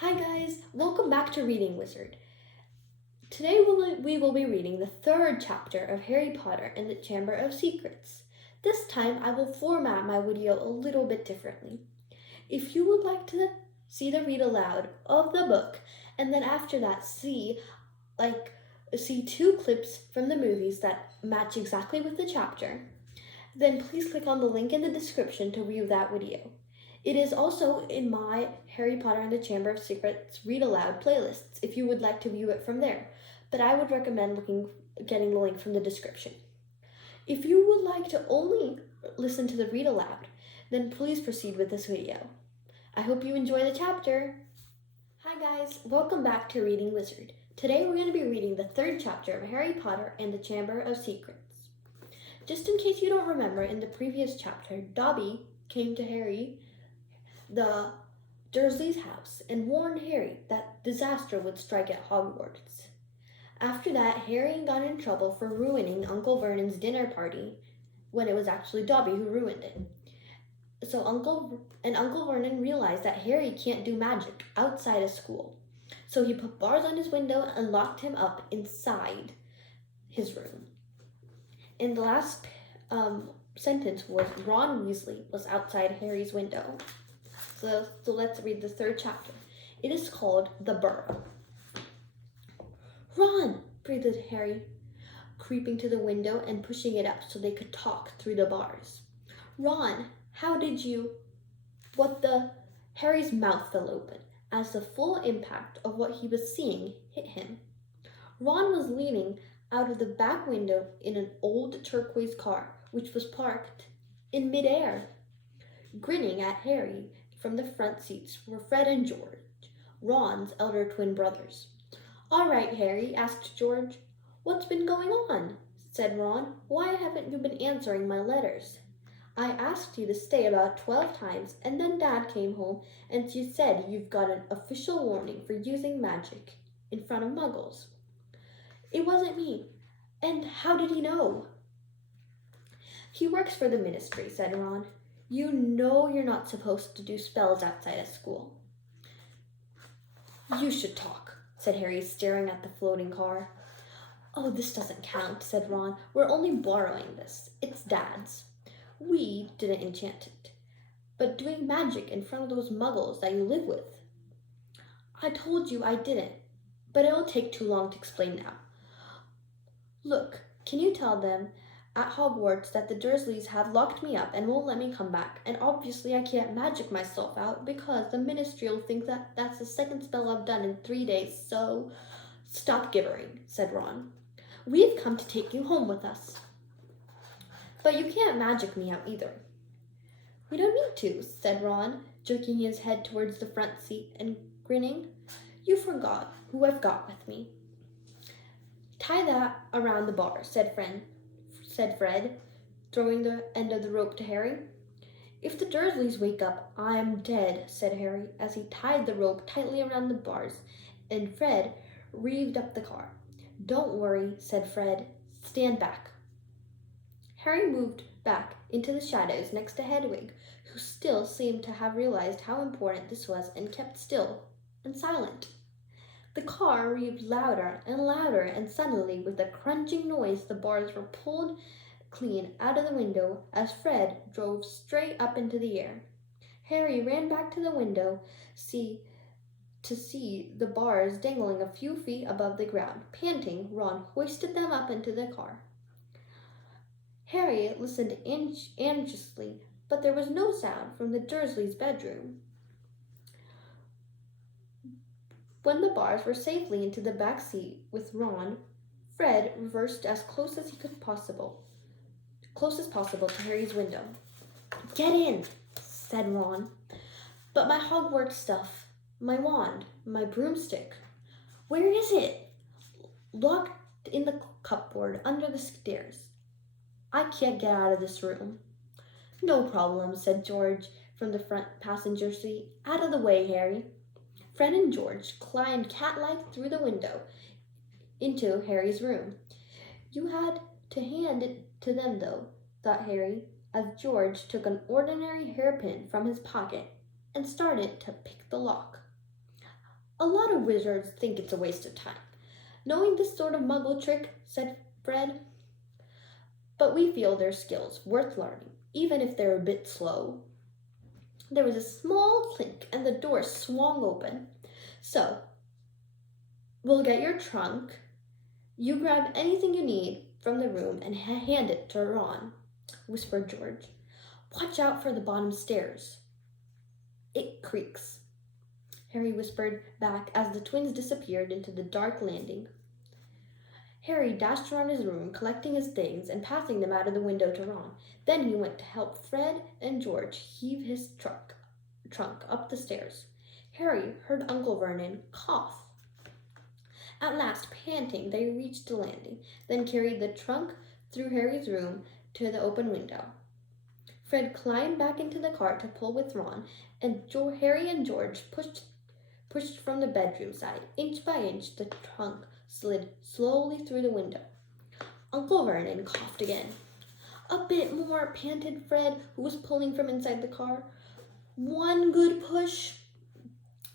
Hi guys, welcome back to Reading Wizard. Today we will be reading the third chapter of Harry Potter and the Chamber of Secrets. This time I will format my video a little bit differently. If you would like to see the read aloud of the book and then after that see two clips from the movies that match exactly with the chapter, then please click on the link in the description to view that video. It is also in my Harry Potter and the Chamber of Secrets read aloud playlists if you would like to view it from there, but I would recommend getting the link from the description. If you would like to only listen to the read aloud, then please proceed with this video. I hope you enjoy the chapter. Hi guys, welcome back to Reading Wizard. Today we're going to be reading the third chapter of Harry Potter and the Chamber of Secrets. Just in case you don't remember, in the previous chapter, Dobby came to Harry, the Dursley's house, and warned Harry that disaster would strike at Hogwarts. After that, Harry got in trouble for ruining Uncle Vernon's dinner party when it was actually Dobby who ruined it. So Uncle Vernon realized that Harry can't do magic outside of school. So he put bars on his window and locked him up inside his room. And the last sentence was Ron Weasley was outside Harry's window. So let's read the third chapter. It is called The Burrow. Ron, breathed Harry, creeping to the window and pushing it up so they could talk through the bars. Ron, how did you... Harry's mouth fell open as the full impact of what he was seeing hit him. Ron was leaning out of the back window in an old turquoise car, which was parked in midair. Grinning at Harry from the front seats were Fred and George, Ron's elder twin brothers. All right, Harry, asked George. What's been going on? Said Ron. Why haven't you been answering my letters? I asked you to stay about 12 times, and then Dad came home and you said you've got an official warning for using magic in front of muggles. It wasn't me. And how did he know? He works for the ministry, said Ron. You know you're not supposed to do spells outside of school. You should talk, said Harry, staring at the floating car. Oh, this doesn't count, said Ron. We're only borrowing this. It's Dad's. We didn't enchant it, but doing magic in front of those muggles that you live with. I told you I didn't, but it'll take too long to explain now. Look, can you tell them at Hogwarts that the Dursleys have locked me up and won't let me come back, and obviously I can't magic myself out because the ministry will think that that's the second spell I've done in 3 days, so... Stop gibbering, said Ron. We've come to take you home with us. But you can't magic me out either. We don't need to, said Ron, jerking his head towards the front seat and grinning. You forgot who I've got with me. Tie that around the bar, said Fred, throwing the end of the rope to Harry. If the Dursleys wake up, I'm dead, said Harry, as he tied the rope tightly around the bars, and Fred revved up the car. Don't worry, said Fred. Stand back. Harry moved back into the shadows next to Hedwig, who still seemed to have realized how important this was and kept still and silent. The car revved louder, and suddenly, with a crunching noise, the bars were pulled clean out of the window as Fred drove straight up into the air. Harry ran back to the window to see the bars dangling a few feet above the ground. Panting, Ron hoisted them up into the car. Harry listened anxiously, but there was no sound from the Dursleys' bedroom. When the bars were safely into the back seat with Ron, Fred reversed as close as possible to Harry's window. Get in, said Ron. But my Hogwarts stuff, my wand, my broomstick. Where is it? Locked in the cupboard under the stairs. I can't get out of this room. No problem, said George from the front passenger seat. Out of the way, Harry. Fred and George climbed cat-like through the window into Harry's room. You had to hand it to them, though, thought Harry, as George took an ordinary hairpin from his pocket and started to pick the lock. A lot of wizards think it's a waste of time. Knowing this sort of muggle trick, said Fred, but we feel their skills worth learning, even if they're a bit slow. There was a small clink and the door swung open. So, we'll get your trunk. You grab anything you need from the room and hand it to Ron, whispered George. Watch out for the bottom stairs. It creaks, Harry whispered back as the twins disappeared into the dark landing. Harry dashed around his room, collecting his things and passing them out of the window to Ron. Then he went to help Fred and George heave his trunk up the stairs. Harry heard Uncle Vernon cough. At last, panting, they reached the landing, then carried the trunk through Harry's room to the open window. Fred climbed back into the cart to pull with Ron, and Harry and George pushed from the bedroom side. Inch by inch, the trunk slid slowly through the window. Uncle Vernon coughed again. A bit more, panted Fred, who was pulling from inside the car. One good push.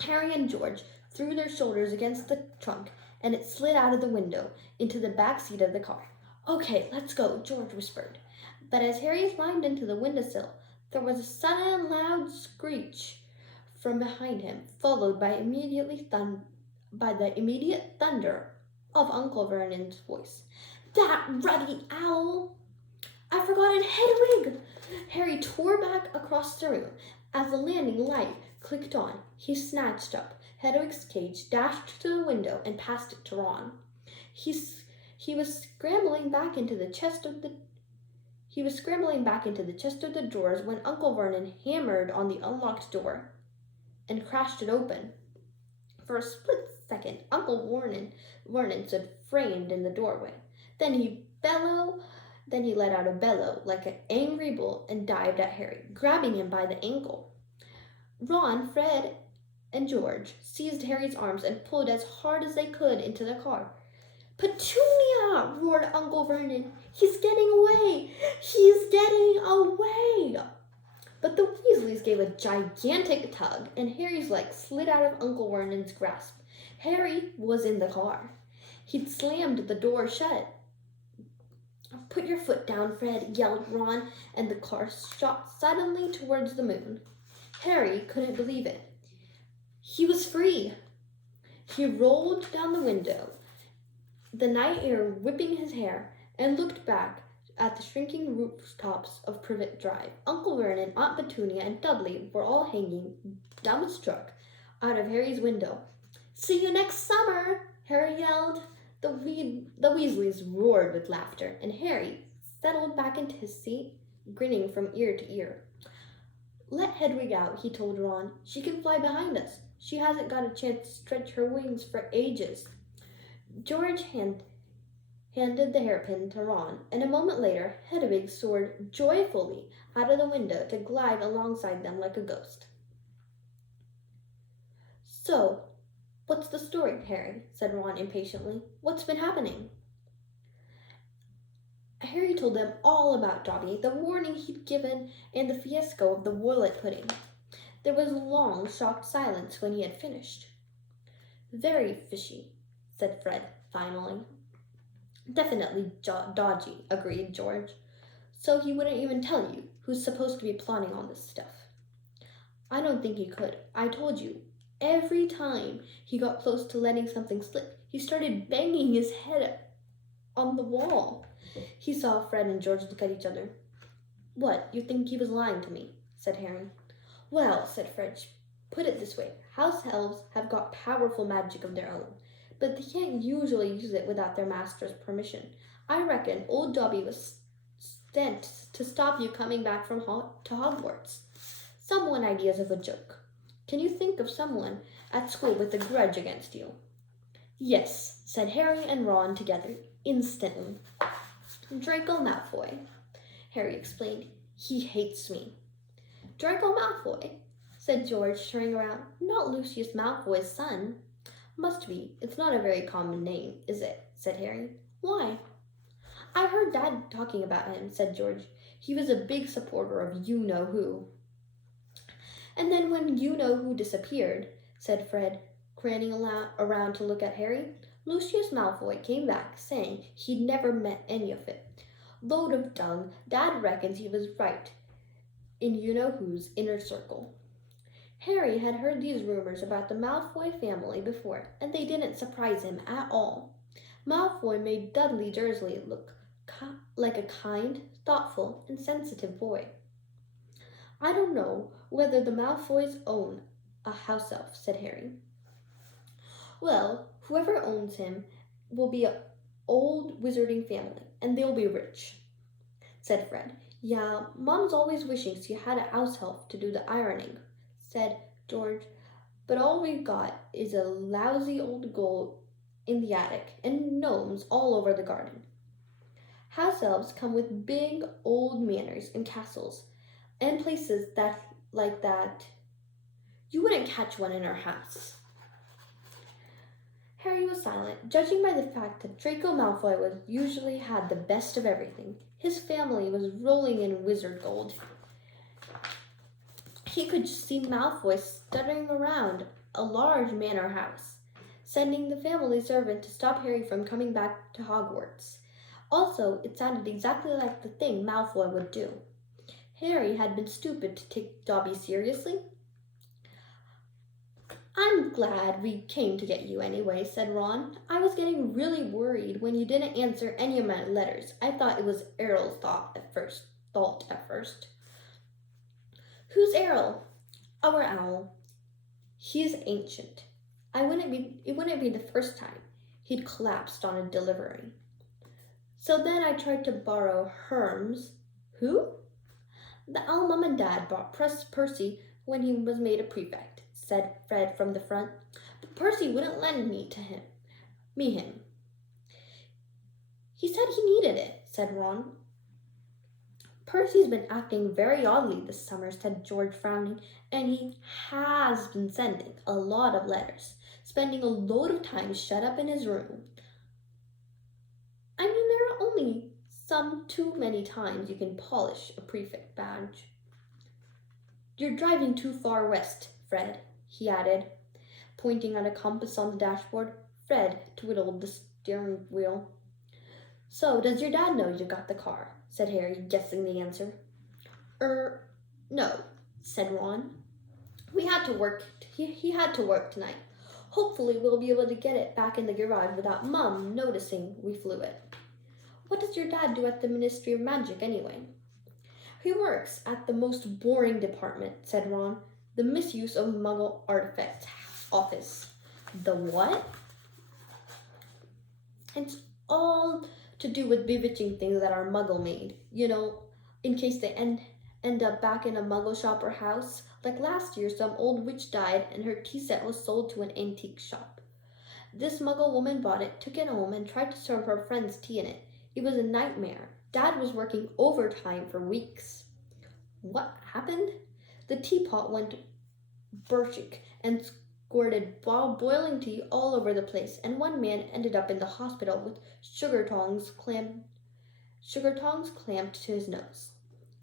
Harry and George threw their shoulders against the trunk, and it slid out of the window into the back seat of the car. Okay, let's go, George whispered. But as Harry climbed into the windowsill, there was a sudden loud screech from behind him, followed by the immediate thunder of Uncle Vernon's voice. That ruddy owl! I've forgotten Hedwig! Harry tore back across the room. As the landing light clicked on, he snatched up Hedwig's cage, dashed to the window, and passed it to Ron. He was scrambling back into the chest of the drawers when Uncle Vernon hammered on the unlocked door and crashed it open. For a split second, Uncle Vernon stood framed in the doorway. Then he let out a bellow like an angry bull and dived at Harry, grabbing him by the ankle. Ron, Fred, and George seized Harry's arms and pulled as hard as they could into the car. Petunia! Roared Uncle Vernon. He's getting away! He's getting away! But the Weasleys gave a gigantic tug, and Harry's leg slid out of Uncle Vernon's grasp. Harry was in the car. He'd slammed the door shut. Put your foot down, Fred, yelled Ron, and the car shot suddenly towards the moon. Harry couldn't believe it. He was free. He rolled down the window, the night air whipping his hair, and looked back at the shrinking rooftops of Privet Drive. Uncle Vernon, Aunt Petunia, and Dudley were all hanging, dumbstruck, out of Harry's window. See you next summer, Harry yelled. The Weasleys roared with laughter, and Harry settled back into his seat, grinning from ear to ear. Let Hedwig out, he told Ron. She can fly behind us. She hasn't got a chance to stretch her wings for ages. George handed the hairpin to Ron, and a moment later, Hedwig soared joyfully out of the window to glide alongside them like a ghost. So, what's the story, Harry? Said Ron impatiently. What's been happening? Harry told them all about Dobby, the warning he'd given, and the fiasco of the wallet pudding. There was a long, shocked silence when he had finished. Very fishy, said Fred, finally. Definitely dodgy, agreed George. So he wouldn't even tell you, who's supposed to be plotting all this stuff. I don't think he could. I told you. Every time he got close to letting something slip, he started banging his head on the wall. He saw Fred and George look at each other. What, you think he was lying to me? Said Harry. Well, said Fred, put it this way. House elves have got powerful magic of their own, but they can't usually use it without their master's permission. I reckon old Dobby was sent to stop you coming back to Hogwarts. Someone ideas of a joke. Can you think of someone at school with a grudge against you? Yes, said Harry and Ron together, instantly. Draco Malfoy, Harry explained. He hates me. Draco Malfoy, said George, turning around. Not Lucius Malfoy's son. Must be. It's not a very common name, is it? Said Harry. Why? I heard Dad talking about him, said George. He was a big supporter of you-know-who. And then when you-know-who disappeared, said Fred, craning around to look at Harry, Lucius Malfoy came back, saying he'd never met any of it. Load of dung, Dad reckons he was right in you-know-who's inner circle. Harry had heard these rumors about the Malfoy family before, and they didn't surprise him at all. Malfoy made Dudley Dursley look like a kind, thoughtful, and sensitive boy. I don't know whether the Malfoys own a house elf, said Harry. Well, whoever owns him will be an old wizarding family, and they'll be rich, said Fred. Yeah, Mom's always wishing she had a house elf to do the ironing, said George, but all we've got is a lousy old gold in the attic and gnomes all over the garden. House elves come with big old manors and castles and places like that. You wouldn't catch one in our house. Harry was silent, judging by the fact that Draco Malfoy usually had the best of everything. His family was rolling in wizard gold. He could see Malfoy stuttering around a large manor house, sending the family servant to stop Harry from coming back to Hogwarts. Also, it sounded exactly like the thing Malfoy would do. Harry had been stupid to take Dobby seriously. I'm glad we came to get you anyway, said Ron. I was getting really worried when you didn't answer any of my letters. I thought it was Errol's thought at first. Who's Errol? Our owl. He's ancient. It wouldn't be the first time he'd collapsed on a delivery. So then I tried to borrow Herm's. Who? The owl Mum and Dad bought Percy when he was made a prefect, said Fred from the front. But Percy wouldn't lend me him. He said he needed it, said Ron. Percy's been acting very oddly this summer, said George, frowning, and he has been sending a lot of letters, spending a load of time shut up in his room. I mean, there are only some too many times you can polish a prefect badge. You're driving too far west, Fred, he added, pointing at a compass on the dashboard. Fred twiddled the steering wheel. So, does your dad know you got the car? Said Harry, guessing the answer. No, said Ron. He had to work tonight. Hopefully we'll be able to get it back in the garage without Mum noticing we flew it. What does your dad do at the Ministry of Magic anyway? He works at the most boring department, said Ron. The misuse of Muggle artifacts office. The what? It's all to do with bewitching things that are Muggle made. You know, in case they end up back in a Muggle shop or house. Like last year, some old witch died and her tea set was sold to an antique shop. This Muggle woman bought it, took it home, and tried to serve her friends tea in it. It was a nightmare. Dad was working overtime for weeks. What happened? The teapot went berserk and squirted boiling tea all over the place, and one man ended up in the hospital with sugar tongs clamped to his nose.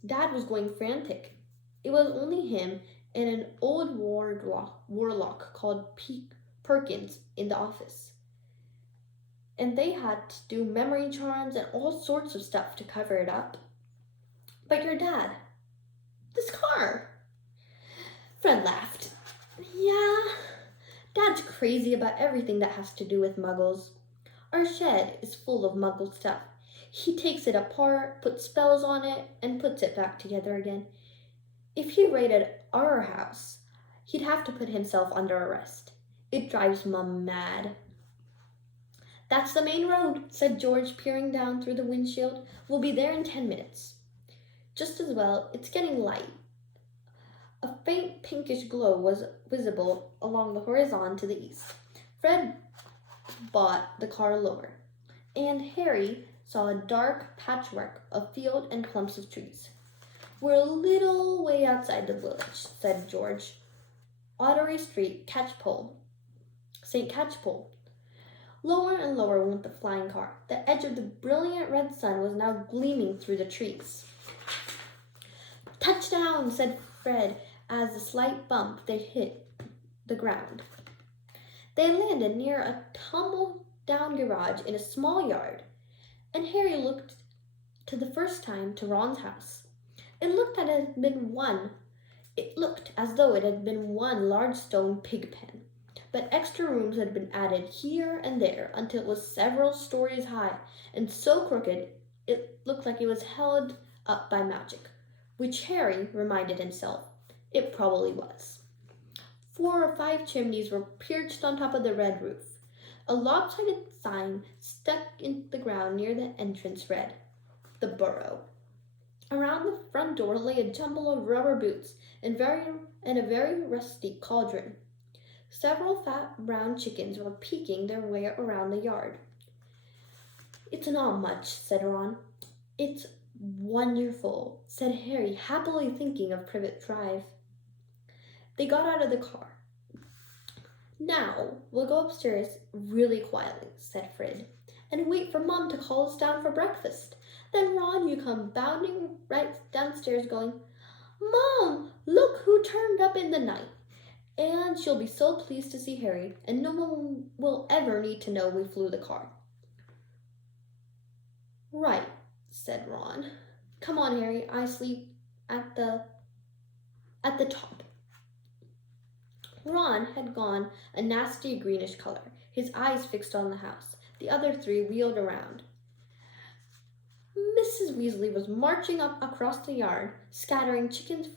Dad was going frantic. It was only him and an old warlock called Perkins in the office. And they had to do memory charms and all sorts of stuff to cover it up. But your dad, this car. Fred laughed. Yeah, Dad's crazy about everything that has to do with Muggles. Our shed is full of Muggle stuff. He takes it apart, puts spells on it, and puts it back together again. If he raided our house, he'd have to put himself under arrest. It drives Mum mad. That's the main road, said George, peering down through the windshield. We'll be there in 10 minutes. Just as well, it's getting light. A faint pinkish glow was visible along the horizon to the east. Fred brought the car lower, and Harry saw a dark patchwork of field and clumps of trees. We're a little way outside the village, said George. Ottery Street, St. Catchpole. Lower and lower went the flying car. The edge of the brilliant red sun was now gleaming through the trees. Touchdown, said Fred, as a slight bump they hit the ground. They landed near a tumble-down garage in a small yard, and Harry looked to the first time to Ron's house. It looked as it had been one. It looked as though it had been one large stone pig pen, but extra rooms had been added here and there until it was several stories high and so crooked it looked like it was held up by magic, which Harry reminded himself it probably was. 4 or 5 chimneys were perched on top of the red roof. A lopsided sign stuck in the ground near the entrance read, "The Burrow." Around the front door lay a jumble of rubber boots and a very rusty cauldron. Several fat brown chickens were peeking their way around the yard. "It's not much," said Ron. "It's wonderful," said Harry, happily thinking of Privet Drive. They got out of the car. "Now we'll go upstairs really quietly," said Fred, "and wait for Mom to call us down for breakfast. Then, Ron, you come bounding right downstairs going, 'Mom, look who turned up in the night.' And she'll be so pleased to see Harry, and no one will ever need to know we flew the car." "Right," said Ron. "Come on, Harry, I sleep at the top." Ron had gone a nasty greenish color, his eyes fixed on the house. The other 3 wheeled around. Mrs. Weasley was marching up across the yard, scattering chickens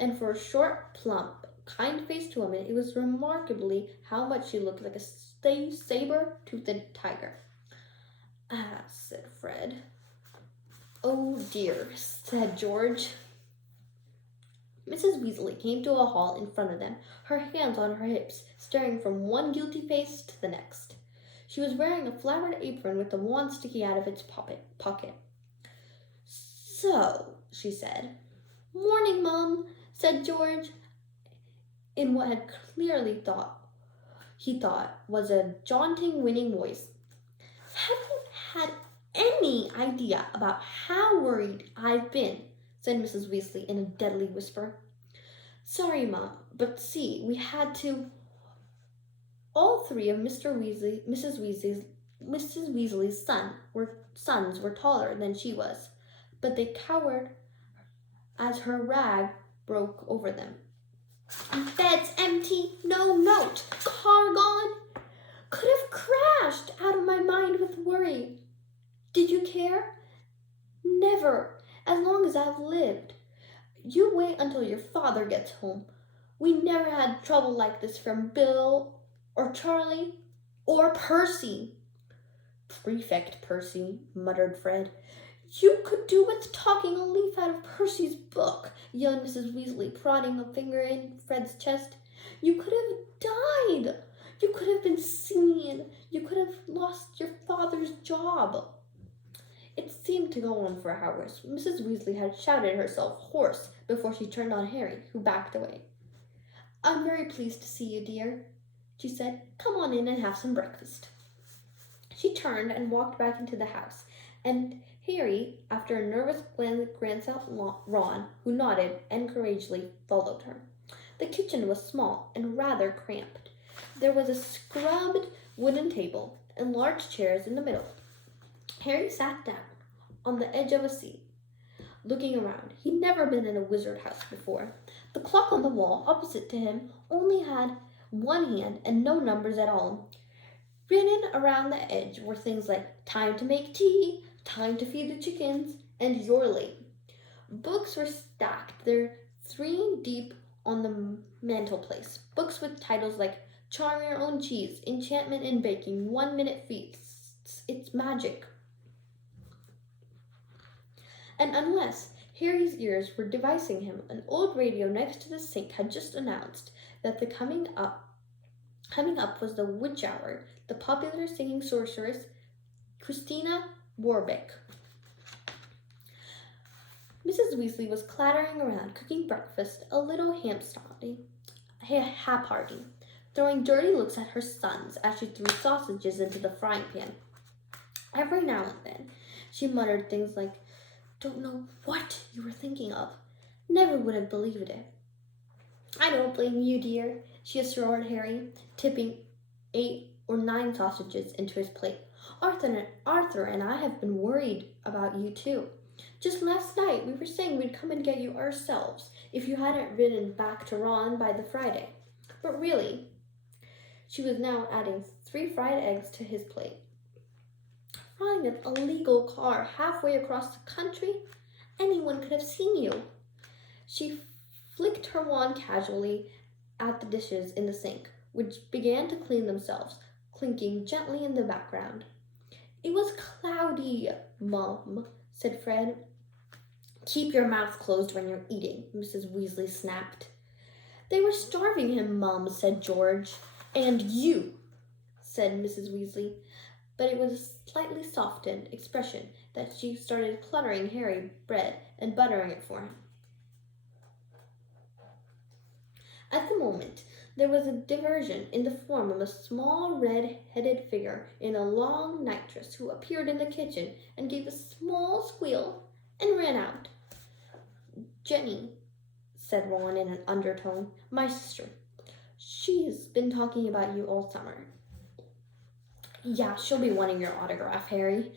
and for a short, plump, kind-faced woman, it was remarkably how much she looked like a saber-toothed tiger. "Ah," said Fred. "Oh dear," said George. Mrs. Weasley came to a halt in front of them, her hands on her hips, staring from one guilty face to the next. She was wearing a flowered apron with a wand sticking out of its pocket. "So," she said. "Morning, Mum," said George, in what had he thought was a jaunting, winning voice. "Have you had any idea about how worried I've been?" said Mrs. Weasley in a deadly whisper. "Sorry, Mum, but see, we had to." All 3 of Mrs. Weasley's sons were taller than she was, but they cowered as her rag broke over them. "Bed's empty, no note, car gone. Could have crashed out of my mind with worry. Did you care? Never, as long as I've lived. You wait until your father gets home. We never had trouble like this from Bill or Charlie or Percy." "Prefect Percy," muttered Fred. "You could do with talking a leaf out of Percy's book," yelled Mrs. Weasley, prodding a finger in Fred's chest. "You could have died. You could have been seen. You could have lost your father's job." It seemed to go on for hours. Mrs. Weasley had shouted herself hoarse before she turned on Harry, who backed away. "I'm very pleased to see you, dear," she said. "Come on in and have some breakfast." She turned and walked back into the house, and Harry, after a nervous glance at Ron, who nodded encouragingly, followed her. The kitchen was small and rather cramped. There was a scrubbed wooden table and large chairs in the middle. Harry sat down on the edge of a seat, looking around. He'd never been in a wizard house before. The clock on the wall opposite to him only had 1 hand and no numbers at all. Written around the edge were things like "Time to make tea," "Time to feed the chickens," and "You're late." Books were stacked there 3 deep on the mantelpiece. Books with titles like "Charm Your Own Cheese," "Enchantment in Baking," "1-Minute Feasts," "It's Magic." And unless Harry's ears were devising him, an old radio next to the sink had just announced that the coming up was the witch hour, the popular singing sorceress Christina Warbeck. Mrs. Weasley was clattering around, cooking breakfast a little haphazardly, throwing dirty looks at her sons as she threw sausages into the frying pan. Every now and then, she muttered things like, "Don't know what you were thinking of. Never would have believed it." "I don't blame you, dear," she assured Harry, tipping 8 or 9 sausages into his plate. Arthur and I have been worried about you too. Just last night we were saying we'd come and get you ourselves if you hadn't ridden back to Ron by the Friday. But really, she was now adding 3 fried eggs to his plate. Flying an illegal car halfway across the country? Anyone could have seen you. She flicked her wand casually at the dishes in the sink, which began to clean themselves, clinking gently in the background. It was cloudy, Mum, said Fred. Keep your mouth closed when you're eating, Mrs. Weasley snapped. They were starving him, Mum, said George. And you, said Mrs. Weasley. But it was a slightly softened expression that she started cluttering Harry bread and buttering it for him. At the moment, there was a diversion in the form of a small red-headed figure in a long nightdress who appeared in the kitchen and gave a small squeal and ran out. Jenny, said Ron in an undertone, my sister. She's been talking about you all summer. Yeah, she'll be wanting your autograph, Harry,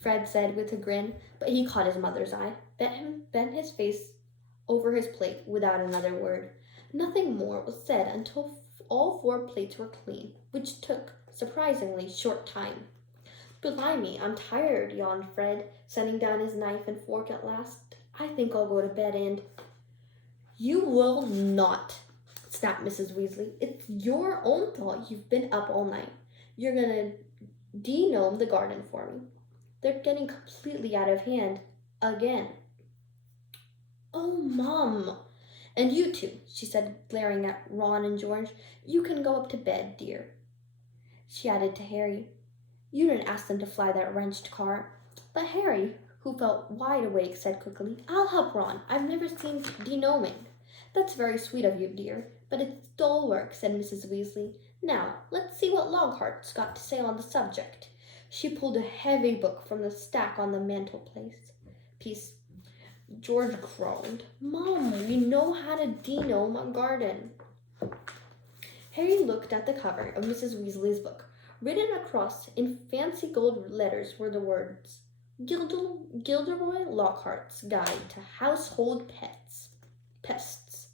Fred said with a grin, but he caught his mother's eye, bent his face over his plate without another word. Nothing more was said until all 4 plates were clean, which took surprisingly short time. Blimey, I'm tired, yawned Fred, setting down his knife and fork at last. I think I'll go to bed and... You will not, snapped Mrs. Weasley. It's your own fault you've been up all night. You're gonna de-gnome the garden for me. They're getting completely out of hand again. Oh, Mom. And you two, she said, glaring at Ron and George. You can go up to bed, dear. She added to Harry. You didn't ask them to fly that wrenched car. But Harry, who felt wide awake, said quickly, I'll help Ron. I've never seen de-gnoming. That's very sweet of you, dear, but it's dull work, said Mrs. Weasley. Now, let's see what Lockhart's got to say on the subject. She pulled a heavy book from the stack on the mantelpiece. George groaned. Mom, we know how to de-gnome a garden. Harry looked at the cover of Mrs. Weasley's book. Written across in fancy gold letters were the words, Gilderoy Lockhart's Guide to Household Pests.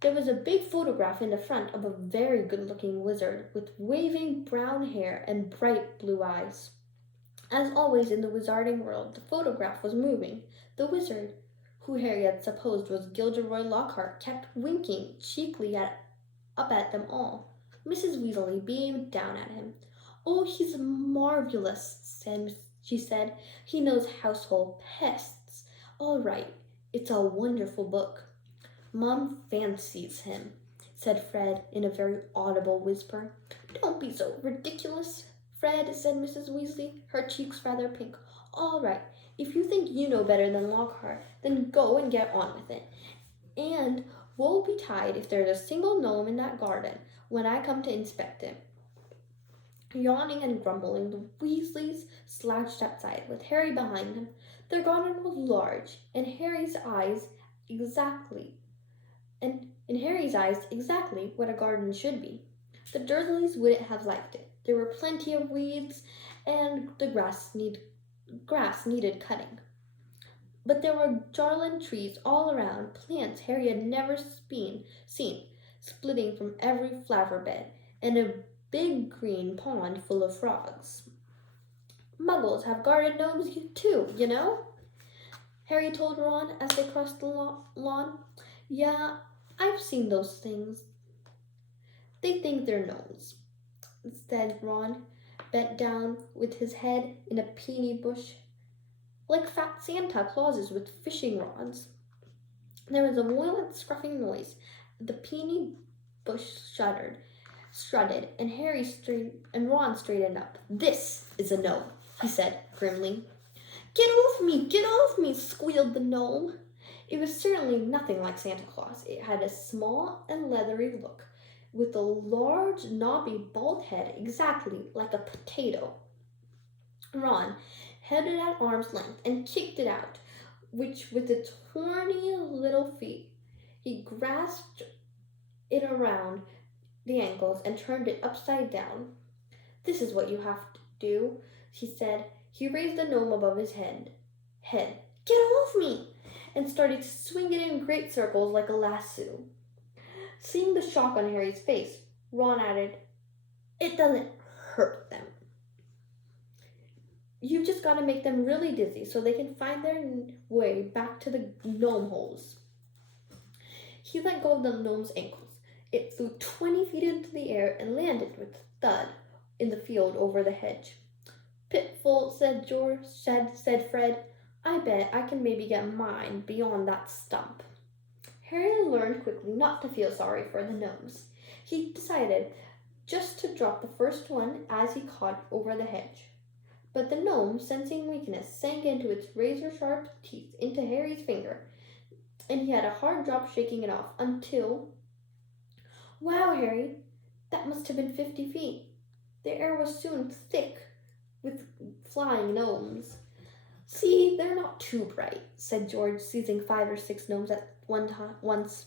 There was a big photograph in the front of a very good-looking wizard with waving brown hair and bright blue eyes. As always in the wizarding world, the photograph was moving. The wizard, who Harry had supposed was Gilderoy Lockhart, kept winking cheekily up at them all. Mrs. Weasley beamed down at him. Oh, he's marvelous, she said. He knows household pests. All right, it's a wonderful book. Mom fancies him, said Fred in a very audible whisper. Don't be so ridiculous, Fred, said Mrs. Weasley, her cheeks rather pink. All right, if you think you know better than Lockhart, then go and get on with it. And woe betide if there's a single gnome in that garden when I come to inspect it. Yawning and grumbling, the Weasleys slouched outside, with Harry behind them. Their garden was large, in Harry's eyes exactly what a garden should be. The Dursleys wouldn't have liked it. There were plenty of weeds, and the grass needed cutting. But there were garland trees all around, plants Harry had never seen, splitting from every flower bed, and a big green pond full of frogs. Muggles have garden gnomes too, you know, Harry told Ron as they crossed the lawn. Yeah, I've seen those things. They think they're gnomes, said Ron, bent down with his head in a peony bush, like fat Santa Clauses with fishing rods. There was a violent scruffing noise. The peony bush strutted, and Ron straightened up. This is a gnome, he said grimly. Get off me, squealed the gnome. It was certainly nothing like Santa Claus. It had a small and leathery look, with a large, knobby, bald head exactly like a potato. Ron held it at arm's length and kicked it out, which with its horny little feet he grasped it around the ankles and turned it upside down. This is what you have to do, she said. He raised the gnome above his head. Get off me! And started to swing it in great circles like a lasso. Seeing the shock on Harry's face, Ron added, it doesn't hurt them. You've just got to make them really dizzy so they can find their way back to the gnome holes. He let go of the gnome's ankles. It flew 20 feet into the air and landed with a thud in the field over the hedge. Pitful, said Fred. I bet I can maybe get mine beyond that stump. Harry learned quickly not to feel sorry for the gnomes. He decided just to drop the first one as he caught over the hedge. But the gnome, sensing weakness, sank into its razor-sharp teeth into Harry's finger, and he had a hard job shaking it off until... Wow, Harry, that must have been 50 feet. The air was soon thick with flying gnomes. See, they're not too bright, said George, seizing 5 or 6 gnomes at once.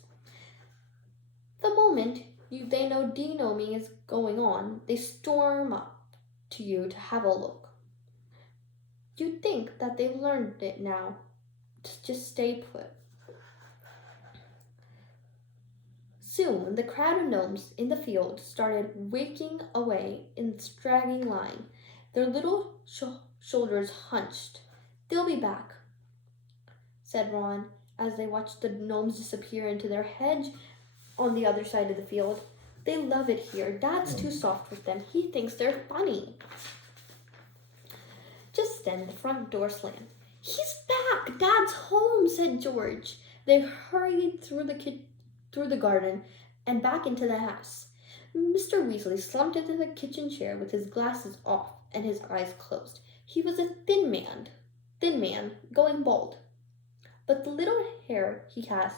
The moment they know de-gnoming is going on, they storm up to you to have a look. You'd think that they've learned it now. Just stay put. Soon the crowd of gnomes in the field started waking away in straggling line, their little shoulders hunched. They'll be back, said Ron, as they watched the gnomes disappear into their hedge on the other side of the field. They love it here. Dad's too soft with them. He thinks they're funny. Just then the front door slammed. He's back! Dad's home, said George. They hurried through the garden and back into the house. Mr. Weasley slumped into the kitchen chair with his glasses off and his eyes closed. He was a thin man, going bald. But the little hair he had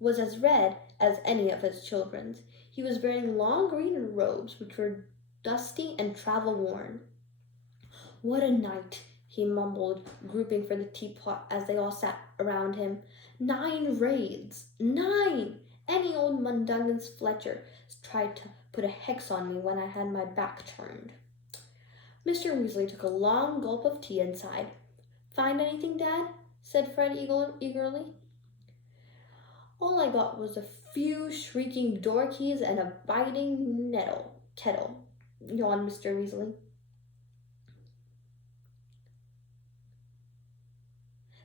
was as red as any of his children's. He was wearing long green robes which were dusty and travel-worn. What a night, he mumbled, groping for the teapot as they all sat around him. 9 raids! 9! Any old Mundungus Fletcher tried to put a hex on me when I had my back turned. Mr. Weasley took a long gulp of tea and sighed. Find anything, Dad? Said Fred eagerly. All I got was a few shrieking door keys and a biting kettle, yawned Mr. Weasley.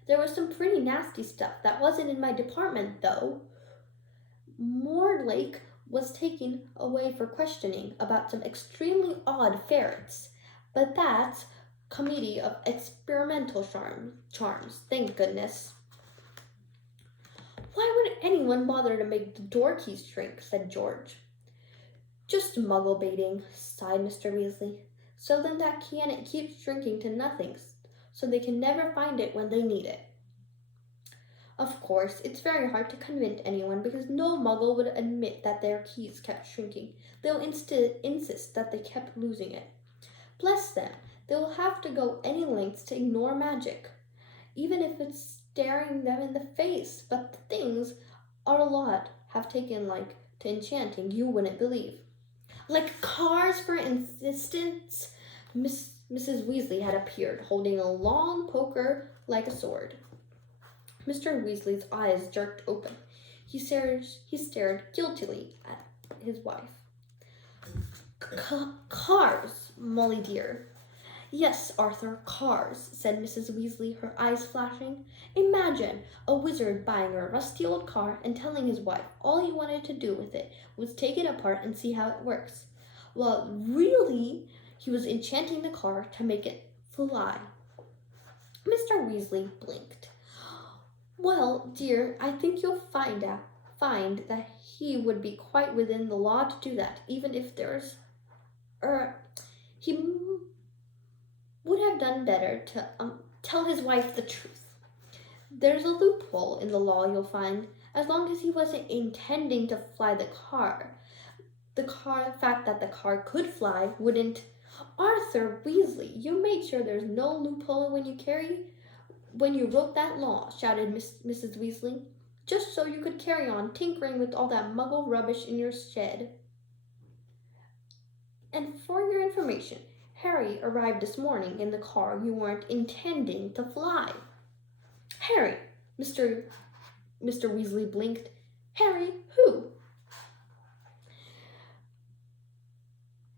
There was some pretty nasty stuff that wasn't in my department, though. Morlake was taken away for questioning about some extremely odd ferrets, but that's committee of experimental charms, thank goodness. Why would anyone bother to make the door keys shrink, said George. Just muggle baiting, sighed Mr. Weasley. So then that key and it keeps shrinking to nothing, so they can never find it when they need it. Of course, it's very hard to convince anyone because no muggle would admit that their keys kept shrinking. They'll insist that they kept losing it. Bless them, they will have to go any lengths to ignore magic, even if it's staring them in the face. But the things are a lot have taken like to enchanting you wouldn't believe. Like cars, for instance. Mrs. Weasley had appeared, holding a long poker like a sword. Mr. Weasley's eyes jerked open. He stared guiltily at his wife. Cars, Molly dear. Yes, Arthur, cars, said Mrs. Weasley, her eyes flashing. Imagine a wizard buying a rusty old car and telling his wife all he wanted to do with it was take it apart and see how it works. Well, really, he was enchanting the car to make it fly. Mr. Weasley blinked. Well, dear, I think you'll find that he would be quite within the law to do that, even if there's... he would have done better to tell his wife the truth. There's a loophole in the law, you'll find, as long as he wasn't intending to fly the car. The fact that the car could fly wouldn't... Arthur Weasley, you made sure there's no loophole when you wrote that law, shouted Mrs. Weasley. just so you could carry on tinkering with all that muggle rubbish in your shed. And for your information, Harry arrived this morning in the car you weren't intending to fly. Harry, Mr. Weasley blinked. Harry, who?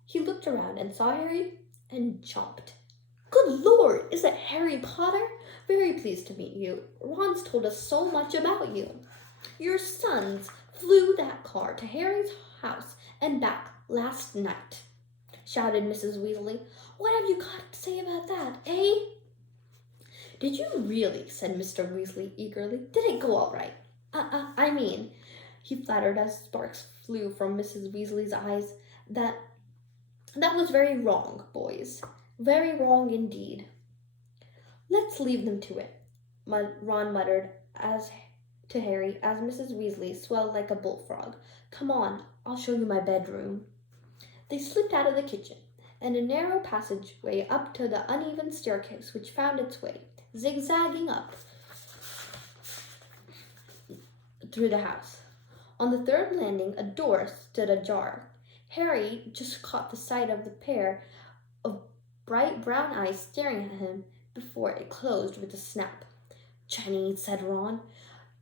He looked around and saw Harry and jumped. Good Lord, is that Harry Potter? Very pleased to meet you. Ron's told us so much about you. Your sons flew that car to Harry's house and back last night, shouted Mrs. Weasley. What have you got to say about that, eh? Did you really? Said Mr. Weasley eagerly. Did it go all right? I mean, he flattered as sparks flew from Mrs. Weasley's eyes. That was very wrong, boys. Very wrong indeed. Let's leave them to it, Ron muttered to Harry as Mrs. Weasley swelled like a bullfrog. Come on, I'll show you my bedroom. They slipped out of the kitchen and a narrow passageway up to the uneven staircase which found its way, zigzagging up through the house. On the third landing, a door stood ajar. Harry just caught the sight of the pair of bright brown eyes staring at him before it closed with a snap. Jenny, said Ron,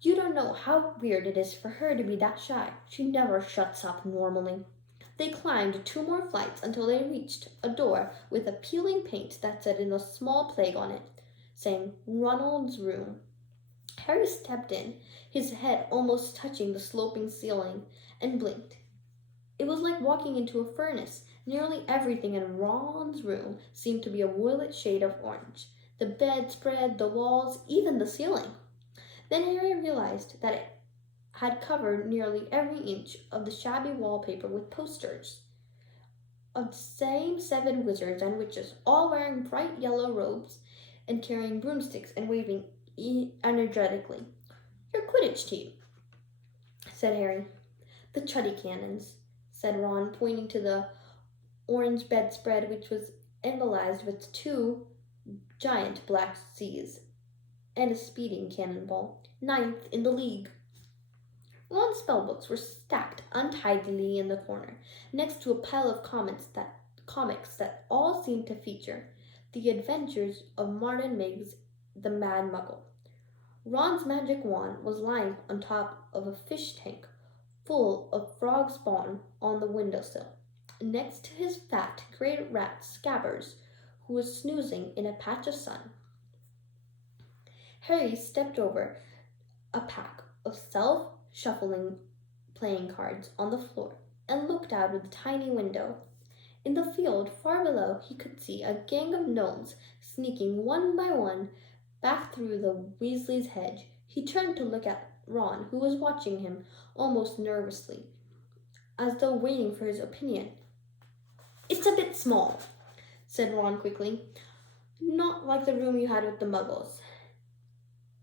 you don't know how weird it is for her to be that shy. She never shuts up normally. They climbed 2 more flights until they reached a door with a peeling paint that said in a small plague on it, saying Ronald's room. Harry stepped in, his head almost touching the sloping ceiling, and blinked. It was like walking into a furnace. Nearly everything in Ron's room seemed to be a violet shade of orange. The bedspread, the walls, even the ceiling. Then Harry realized that it had covered nearly every inch of the shabby wallpaper with posters of the same 7 wizards and witches, all wearing bright yellow robes and carrying broomsticks and waving energetically. Your Quidditch team, said Harry. The Chuddy Cannons, said Ron, pointing to the orange bedspread which was emblazoned with 2 giant black C's and a speeding cannonball, 9th in the league. Ron's spellbooks were stacked untidily in the corner, next to a pile of comics that all seemed to feature the adventures of Martin Miggs, the Mad Muggle. Ron's magic wand was lying on top of a fish tank full of frog spawn on the windowsill, next to his fat grey rat Scabbers, who was snoozing in a patch of sun. Harry stepped over a pack of self-shuffling playing cards on the floor and looked out of the tiny window. In the field far below he could see a gang of gnomes sneaking one by one back through the Weasley's hedge. He turned to look at Ron, who was watching him almost nervously, as though waiting for his opinion. It's a bit small, said Ron quickly. Not like the room you had with the muggles.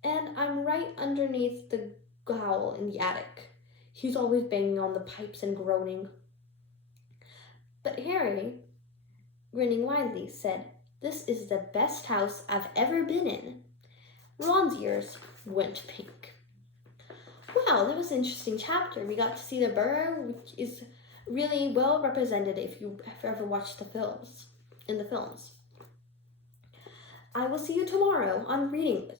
And I'm right underneath the growl in the attic. He's always banging on the pipes and groaning. But Harry, grinning widely, said, This is the best house I've ever been in. Ron's ears went pink. Wow, that was an interesting chapter. We got to see the burrow, which is really well represented if you've ever watched the films. I will see you tomorrow on Reading